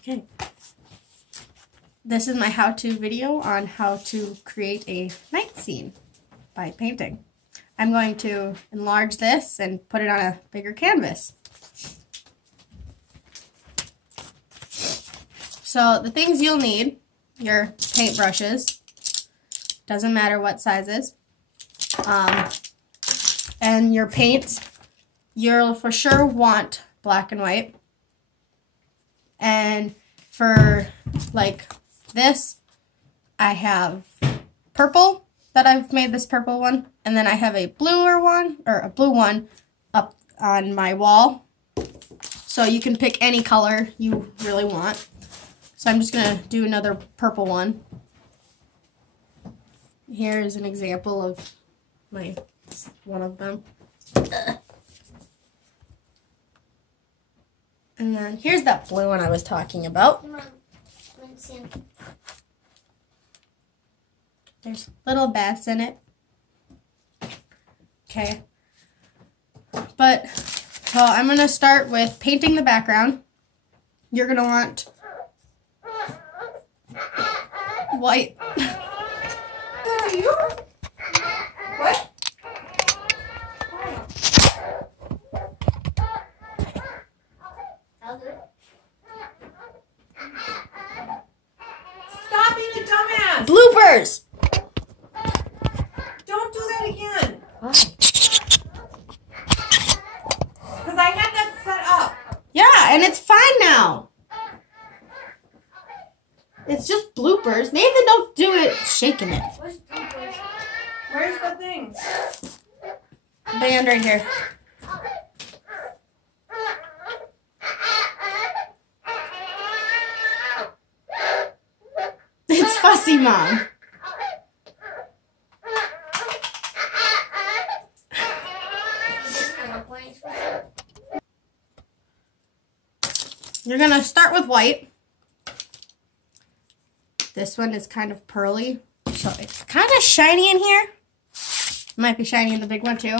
Okay. This is my how-to video on how to create a night scene by painting. I'm going to enlarge this and put it on a bigger canvas. So the things you'll need, your paint brushes, doesn't matter what sizes, and your paints. You'll for sure want black and white. And for like this, I have purple that I've made this purple one, and then I have a bluer one, or a blue one up on my wall. So you can pick any color you really want. So I'm just gonna do another purple one. Here's an example of one of them. And then here's that blue one I was talking about. There's little bats in it. Okay. So I'm going to start with painting the background. You're going to want white. What? Stop being a dumbass! Bloopers! Don't do that again. Why? Because I had that set up. Yeah, and it's fine now. It's just bloopers. Nathan, don't do it shaking it. Where's the thing? Band right here. It's Fussy Mom. You're going to start with white. This one is kind of pearly, so it's kind of shiny in here. It might be shiny in the big one too.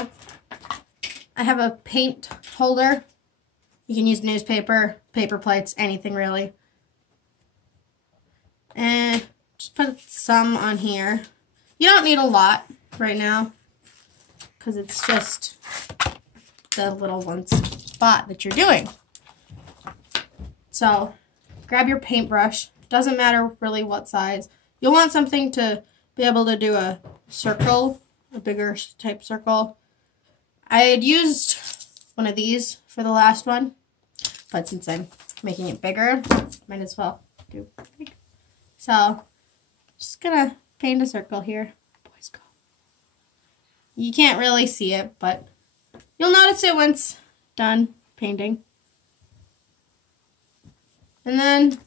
I have a paint holder. You can use newspaper, paper plates, anything really. And just put some on here. You don't need a lot right now because it's just the little one spot that you're doing. So grab your paintbrush. Doesn't matter really what size. You'll want something to be able to do a circle, a bigger type circle. I had used one of these for the last one, but since I'm making it bigger, might as well do big. So just gonna paint a circle here. Boys go. You can't really see it, but you'll notice it once done painting. And then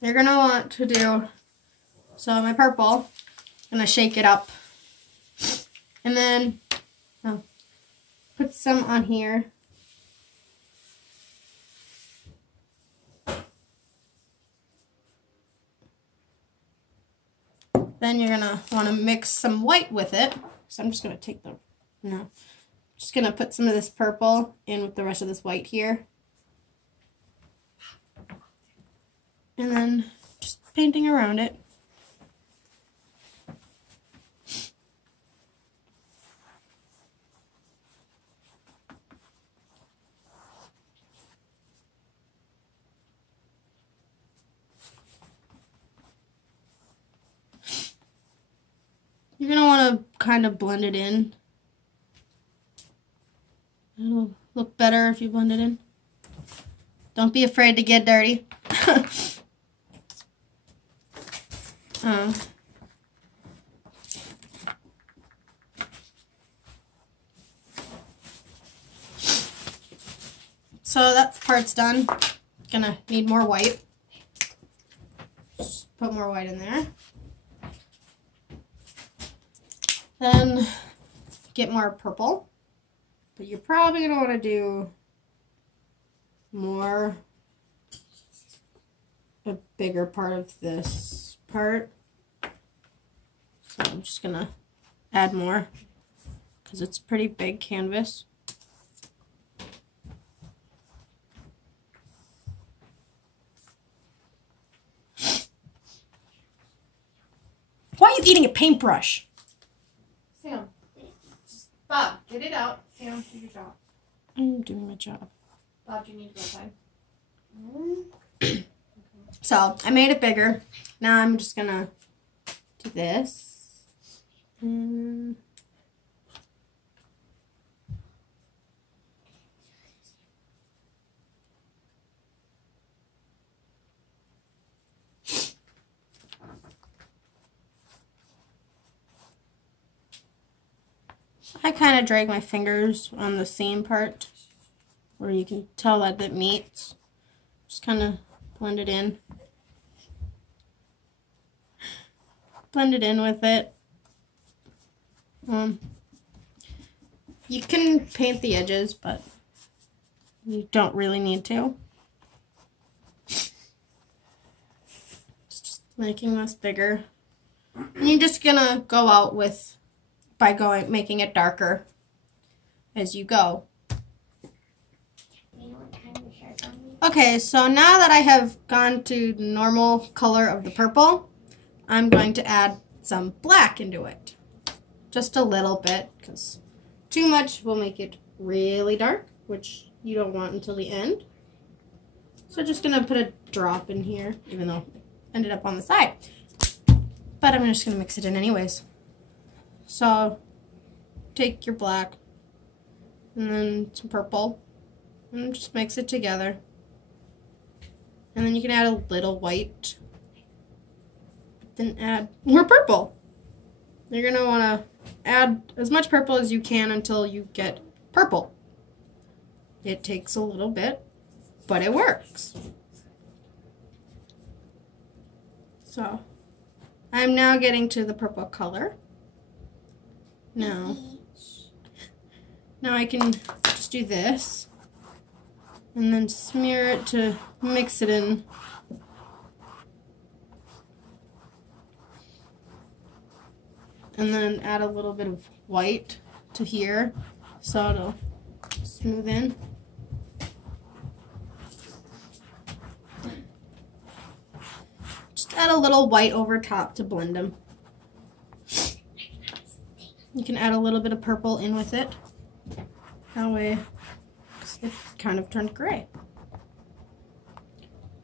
you're going to want to do, so my purple, I'm going to shake it up. And then put some on here. Then you're going to want to mix some white with it. So I'm just going to take just going to put some of this purple in with the rest of this white here. And then just painting around it. You're going to want to kind of blend it in. It'll look better if you blend it in. Don't be afraid to get dirty. So that part's done. Gonna need more white. Just put more white in there. Then get more purple. But you're probably gonna want to do a bigger part of this part. So I'm just gonna add more because it's a pretty big canvas. eating a paintbrush. Sam. Bob, get it out. Sam, do your job. I'm doing my job. Bob, you need to go outside. So I made it bigger. Now I'm just gonna do this. I kind of drag my fingers on the seam part where you can tell that it meets. Just kind of blend it in. Blend it in with it. You can paint the edges, but you don't really need to. Just making this bigger. And you're just gonna go out with making it darker as you go. Okay, so now that I have gone to the normal color of the purple, I'm going to add some black into it. Just a little bit, because too much will make it really dark, which you don't want until the end. So just gonna put a drop in here, even though it ended up on the side. But I'm just gonna mix it in anyways. So take your black and then some purple and just mix it together. And then you can add a little white. Then add more purple. You're gonna wanna add as much purple as you can until you get purple. It takes a little bit, but it works. So I'm now getting to the purple color. Now I can just do this and then smear it to mix it in. And then add a little bit of white to here so it'll smooth in. Just add a little white over top to blend them. You can add a little bit of purple in with it. That way it kind of turned gray.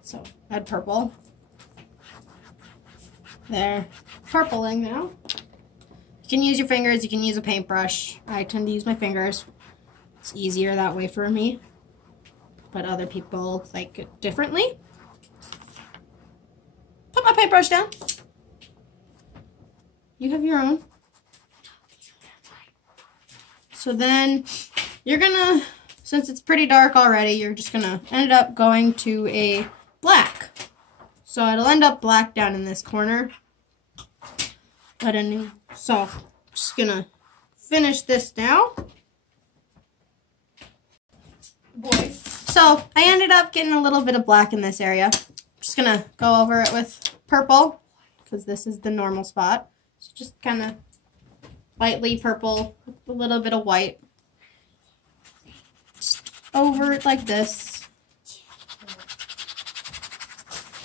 So add purple. There. Purpling now. You can use your fingers, you can use a paintbrush. I tend to use my fingers. It's easier that way for me. But other people like it differently. Put my paintbrush down. You have your own. So then you're gonna, since it's pretty dark already, you're just gonna end up going to a black. So it'll end up black down in this corner. So I'm just gonna finish this now. Boys. So I ended up getting a little bit of black in this area. I'm just gonna go over it with purple because this is the normal spot. So just kind of lightly purple with a little bit of white. Just over it like this.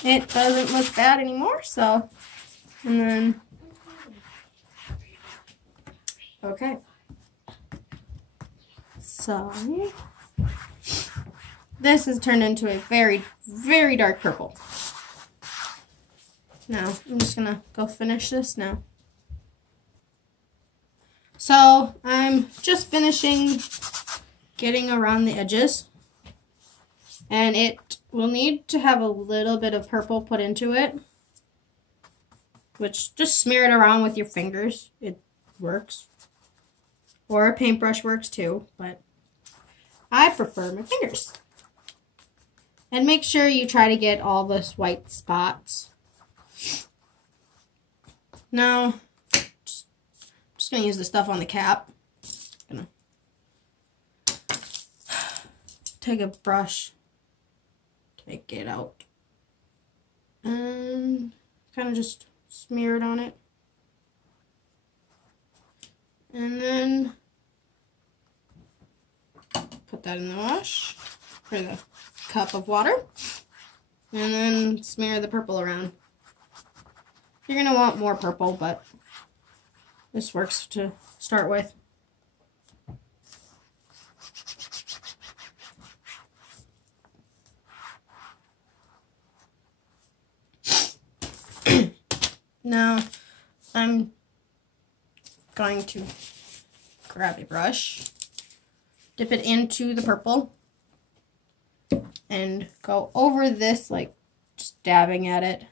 It doesn't look bad anymore, so, and then, okay. So, this has turned into a very, very dark purple. Now, I'm just gonna go finish this now. So, I'm just finishing getting around the edges. And it will need to have a little bit of purple put into it. Which, just smear it around with your fingers. It works. Or a paintbrush works too, but I prefer my fingers. And make sure you try to get all those white spots. Now, just going to use the stuff on the cap. Gonna take a brush, take it out, and kind of just smear it on it. And then put that in the wash, for the cup of water, and then smear the purple around. You're going to want more purple, but this works to start with. Now I'm going to grab a brush, dip it into the purple, and go over this, like just dabbing at it.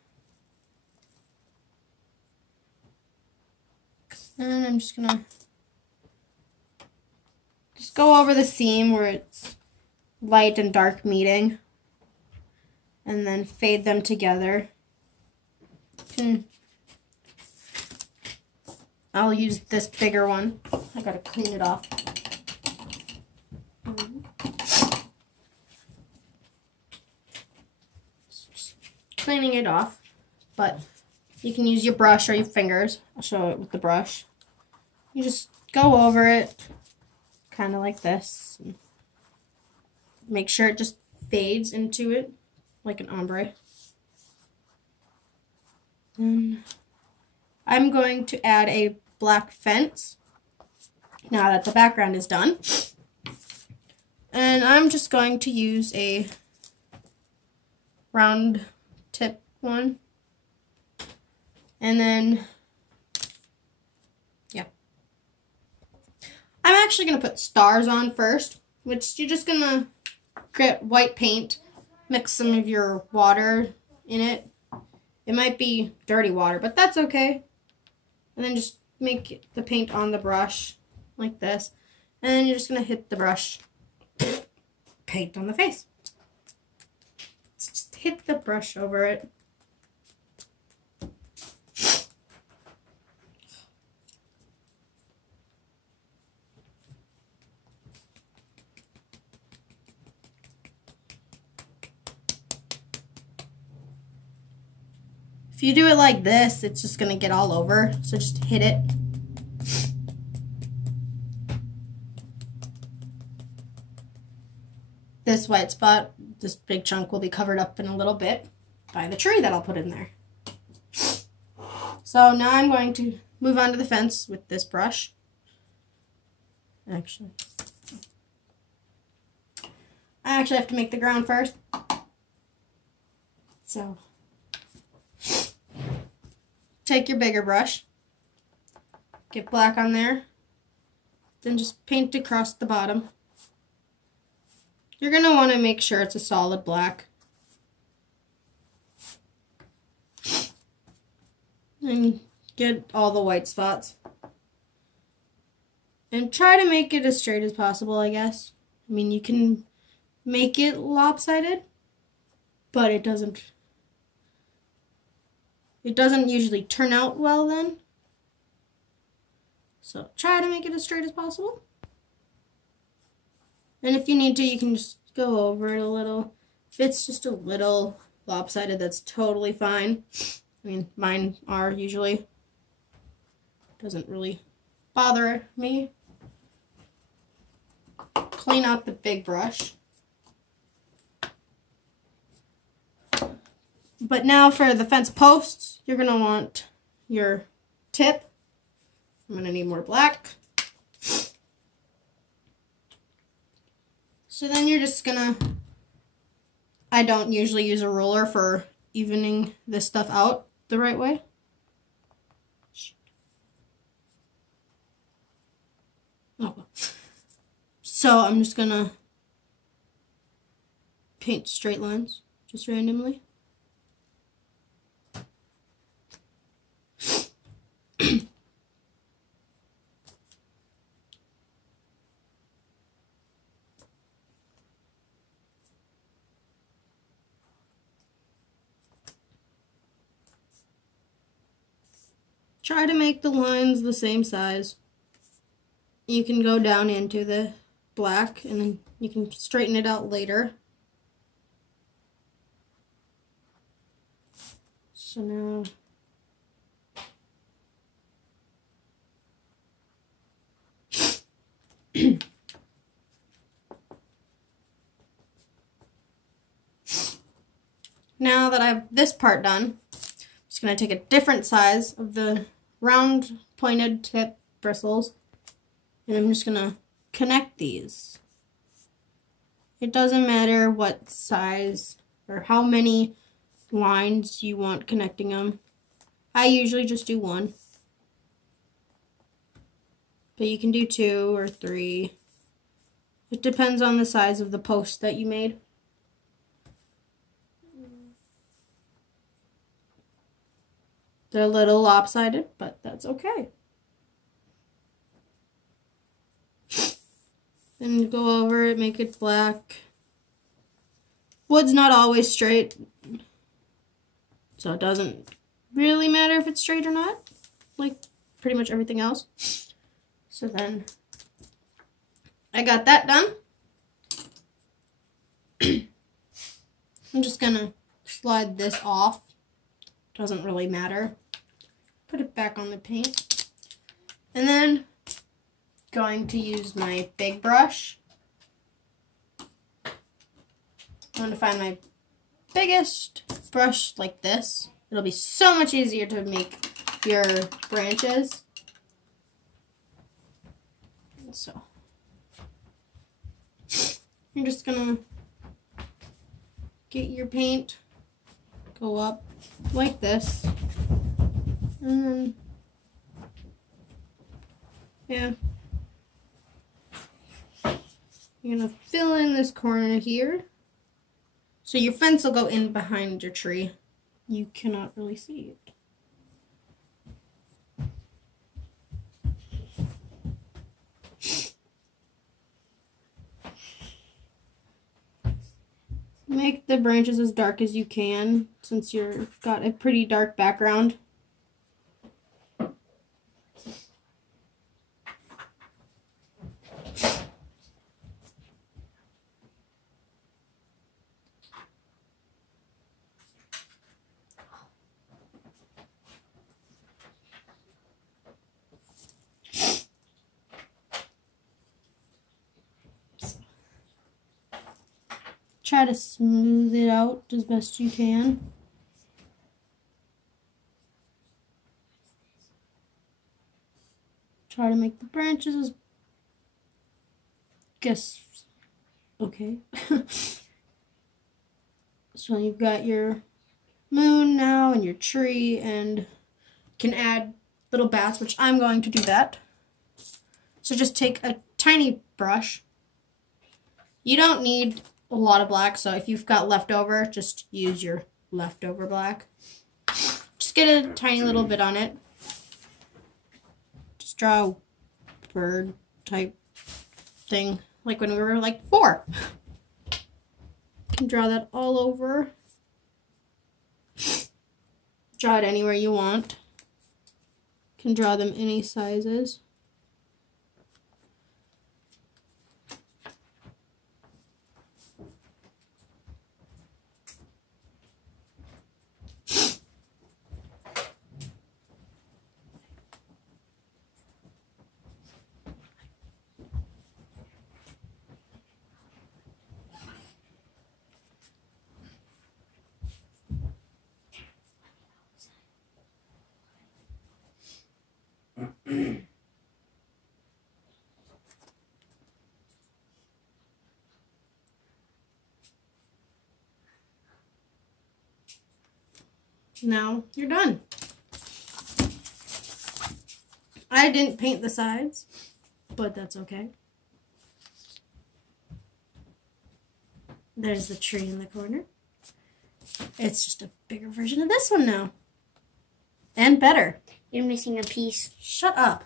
And I'm just gonna go over the seam where it's light and dark meeting, and then fade them together. I'll use this bigger one. I gotta clean it off. Just cleaning it off, but you can use your brush or your fingers. I'll show it with the brush. You just go over it, kind of like this. And make sure it just fades into it like an ombre. And I'm going to add a black fence now that the background is done. And I'm just going to use a round tip one. And then, yeah. I'm actually going to put stars on first, which you're just going to get white paint, mix some of your water in it. It might be dirty water, but that's okay. And then just make the paint on the brush like this. And then you're just going to hit the brush, paint on the face. Just hit the brush over it. If you do it like this, it's just going to get all over, so just hit it. This white spot, this big chunk will be covered up in a little bit by the tree that I'll put in there. So now I'm going to move on to the fence with this brush. I actually have to make the ground first. So take your bigger brush, get black on there, then just paint across the bottom. You're going to want to make sure it's a solid black. And get all the white spots. And try to make it as straight as possible, I guess. I mean, you can make it lopsided, but it doesn't usually turn out well then. So try to make it as straight as possible. And if you need to, you can just go over it a little. If it's just a little lopsided, that's totally fine. I mean, mine are usually. Doesn't really bother me. Clean out the big brush. But now for the fence posts, you're going to want your tip. I'm going to need more black. So then you're just going to, I don't usually use a ruler for evening this stuff out the right way. Oh. So I'm just going to paint straight lines just randomly. Try to make the lines the same size. You can go down into the black and then you can straighten it out later. So now now that I have this part done, I'm just going to take a different size of the round pointed tip bristles. And I'm just going to connect these. It doesn't matter what size or how many lines you want connecting them. I usually just do one. But you can do 2 or 3. It depends on the size of the post that you made. They're a little lopsided, but that's okay. Then go over it, make it black. Wood's not always straight, so it doesn't really matter if it's straight or not, like pretty much everything else. So then I got that done. I'm just gonna slide this off. Doesn't really matter. Put it back on the paint. And then going to use my big brush. I'm going to find my biggest brush like this. It'll be so much easier to make your branches. So you're just going to get your paint, go up like this, and then, yeah, you're going to fill in this corner here. So your fence will go in behind your tree. You cannot really see it. Make the branches as dark as you can, since you've got a pretty dark background. Try to smooth it out as best you can. Try to make the branches as, okay. So you've got your moon now and your tree, and can add little bats, which I'm going to do that. So just take a tiny brush. You don't need a lot of black, so if you've got leftover, just use your leftover black. Just get a tiny little bit on it. Just draw a bird type thing, like when we were like 4. You can draw that all over. Draw it anywhere you want. You can draw them any sizes. Now you're done. I didn't paint the sides, but that's okay. There's the tree in the corner. It's just a bigger version of this one now. And better. You're missing a piece. Shut up.